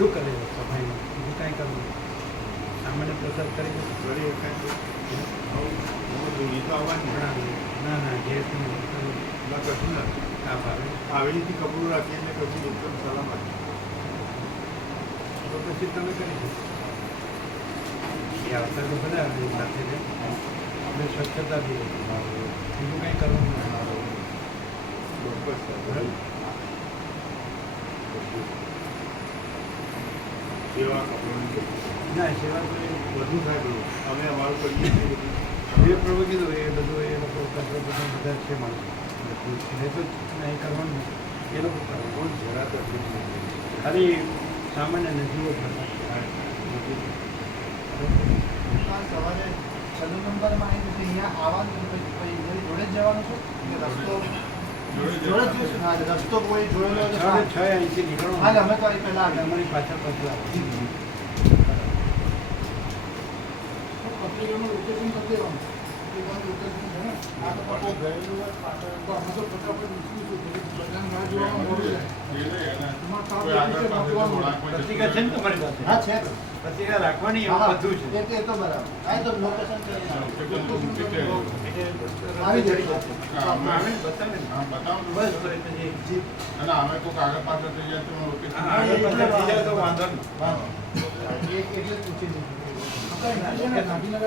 બધું કરે સફાઈમાં બીજું કાંઈ કરવું. સામાન્ય કરી આવું તો આવવાની. ઘણા ના ના ઘેરથી કશું ના. તાપ આવે આવેલીથી કપડું રાખીએ એટલે કશું એકદમ સલામત. તો પછી તમે કરી શકો એ આવતા તો બધા આવે સાથે આપણે સ્વચ્છતા જોઈએ. બીજું કાંઈ કરવાનું. ચોક્કસ સર. સેવા ના સેવા તો એ બધું થાય બધું અમે અમારું કરીએ છીએ બધું. જે પ્રભુ કીધું એ બધું એ લોકો કચરો બધો બધા છે મારું એટલે તો નહીં કરવાનું એ લોકો કરે કોઈ જરા તકલીફ નથી ખાલી સામાન્ય નજીવો સવારે છેલ્લો નંબરમાં આવી જશે અહીંયા આવવાનું પછી જોડે જ જવાનું છે? રસ્તો રસ્તો કોઈ જોયેલો છ. અહીંથી અમે તો અહીં પહેલા પાછળ પાછળ લોકેશન કરી દેવાનું રાખવાની એવું બધું છે. એ તો- એ તો બરાબર આ તો લોકેશન છે લોકેશન એટલે આવી ચડી જશે. જશે. હા, આવે ને બતાવે ને હા, બતાવો તો બસ તો એ પછી જી અને અમે તો કાગળ પાછળ થઈ જાય તો લોકેશન હા, આગળ પાછળ થઈ જાય તો વાંધો નહીં. હા એ- એટલે જ પૂછી દીધું આપણે છે ને ગાંધીનગર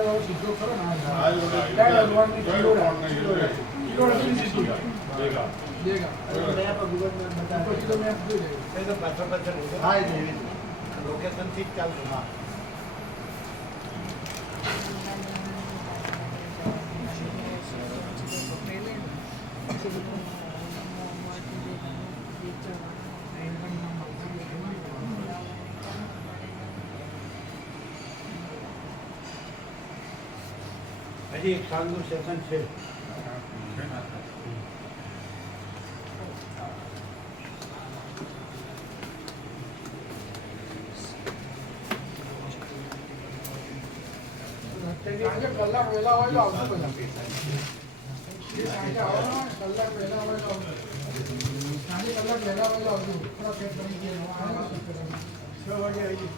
હજી એક સાલનું સેશન છે કલાક વહેલા હોય તો આવજો બધા. સાંજે આવવાનું હોય, કલાક છ વાગે આવી